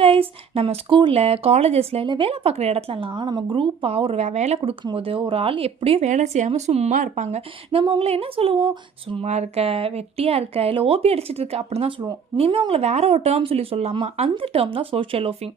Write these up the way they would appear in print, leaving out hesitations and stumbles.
Guys, நம்ம ஸ்கூலில் காலேஜஸில் இல்லை வேலை பார்க்குற இடத்துலலாம் நம்ம குரூப்பாக ஒரு வேலை கொடுக்கும்போது ஒரு ஆள் எப்படியும் வேலை செய்யாமல் சும்மா இருப்பாங்க. நம்ம அவங்கள என்ன சொல்லுவோம்? சும்மா இருக்க, வெட்டியாக இருக்க, இல்லை ஓபி அடிச்சிட்டு இருக்க அப்படின்னு தான் சொல்லுவோம். இனிமேல் அவங்கள வேற ஒரு டேர்ம் சொல்லாமா, அந்த டேர்ம் தான் சோஷியல் லோஃபிங்.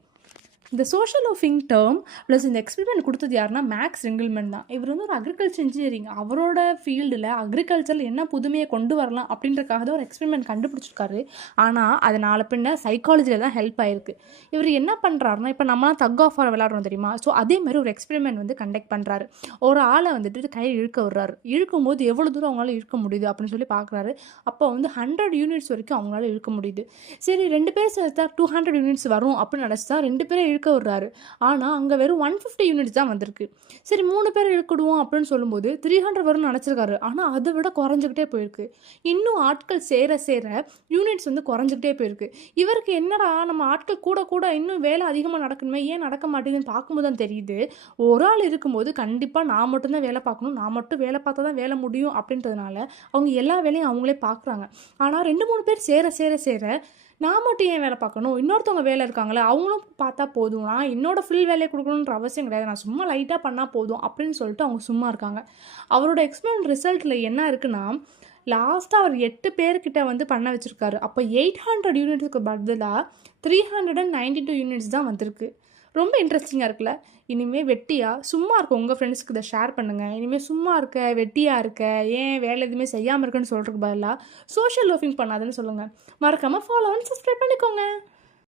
இந்த சோஷியல் லோஃபிங் டேர்ம் ப்ளஸ் இந்த எக்ஸ்பெரிமெண்ட் கொடுத்தது யாருன்னா மேக்ஸ் ரிங்கிள்மேன் தான். இவர் வந்து ஒரு அக்ரிகல்ச்சர் இன்ஜினியரிங், அவரோட ஃபீல்டில் அக்ரிகல்ச்சரில் என்ன புதுமையை கொண்டு வரலாம் அப்படின்றக்காக தான் ஒரு எக்ஸ்பெரிமெண்ட் கண்டுபிடிச்சிருக்காரு. ஆனால் அது நாலு பின்ன சைக்காலஜியில் தான் ஹெல்ப் ஆயிருக்கு. இவர் என்ன பண்ணுறாருன்னா, இப்போ நம்மளாம் தக் ஆஃப் ஆர் விளாட்றோம் தெரியுமா? ஸோ அதே மாதிரி ஒரு எக்ஸ்பெரிமெண்ட் வந்து கண்டக்ட் பண்ணுறாரு. ஒரு ஆளை வந்துட்டு கையை இழுக்க விடுறாரு. இழுக்கும் போது எவ்வளோ தூரம் அவங்களால இழுக்க முடியுது அப்படின்னு சொல்லி பார்க்குறாரு. அப்போ வந்து 100 யூனிட்ஸ் வரைக்கும் அவங்களால இழுக்க முடியுது. சரி, 2 பேர் சேர்த்தா 200 யூனிட்ஸ் வரும் அப்படின்னு நினச்சா 2 பேரை இழுக்க விடுறாரு. ஆனால் அங்கே வெறும் 150 யூனிட்ஸ் தான் வந்திருக்கு. சரி, 3 பேர் இழுக்கிடுவோம் அப்படின்னு சொல்லும்போது 300 வரும்னு நினச்சிருக்காரு. ஆனால் அதை விட குறைஞ்சிக்கிட்டே போயிருக்கு. இன்னும் ஆட்கள் சேர சேர யூனிட்ஸ் வந்து குறைஞ்சிக்கிட்டே போயிருக்கு. இவருக்கு என்னடா, நம்ம ஆட்கள் கூட கூட இன்னும் வேலை அதிகமாக நடக்கணுமே, ஏன் நடக்க மாட்டேங்குதுன்னு பார்க்கும்போது தான் தெரியுது, ஒரு ஆள் இருக்கும்போது கண்டிப்பாக நான் மட்டும்தான் வேலை பார்க்கணும், நான் மட்டும் வேலை பார்த்தா தான் வேலை முடியும் அப்படின்றதுனால அவங்க எல்லா வேலையும் அவங்களே பார்க்குறாங்க. ஆனால் 2-3 பேர் சேர சேர சேர நான் மட்டும் ஏன் வேலை பார்க்கணும், இன்னொருத்தவங்க வேலை இருக்காங்களே அவங்களும் பார்த்தா போதும், நான் என்னோட ஃபுல் வேலையை கொடுக்கணுன்ற அவசியம் கிடையாது, நான் சும்மா லைட்டாக பண்ணால் போதும் அப்படின்னு சொல்லிட்டு அவங்க சும்மா இருக்காங்க. அவரோட எக்ஸ்பெரிமெண்ட் ரிசல்ட்டில் என்ன இருக்குன்னா, லாஸ்ட்டாக அவர் 8 பேர்கிட்ட வந்து பண்ண வச்சுருக்காரு. அப்போ 800 யூனிட்ஸுக்கு பதிலாக 392 யூனிட்ஸ் தான் வந்திருக்கு. ரொம்ப இன்ட்ரெஸ்டிங்காக இருக்குல்ல? இனிமேல் வெட்டியாக சும்மா இருக்க உங்கள் ஃப்ரெண்ட்ஸ்க்கு இதை ஷேர் பண்ணுங்கள். இனிமேல் சும்மா இருக்க, வெட்டியாக இருக்க, ஏன் வேலை எதுவுமே செய்யாமல் இருக்குன்னு சொல்கிறதுக்கு பதிலாக சோஷியல் லோஃபிங் பண்ணாதுன்னு சொல்லுங்கள். மறக்காமல் ஃபாலோ அண்ட் சப்ஸ்கிரைப் பண்ணிக்கோங்க.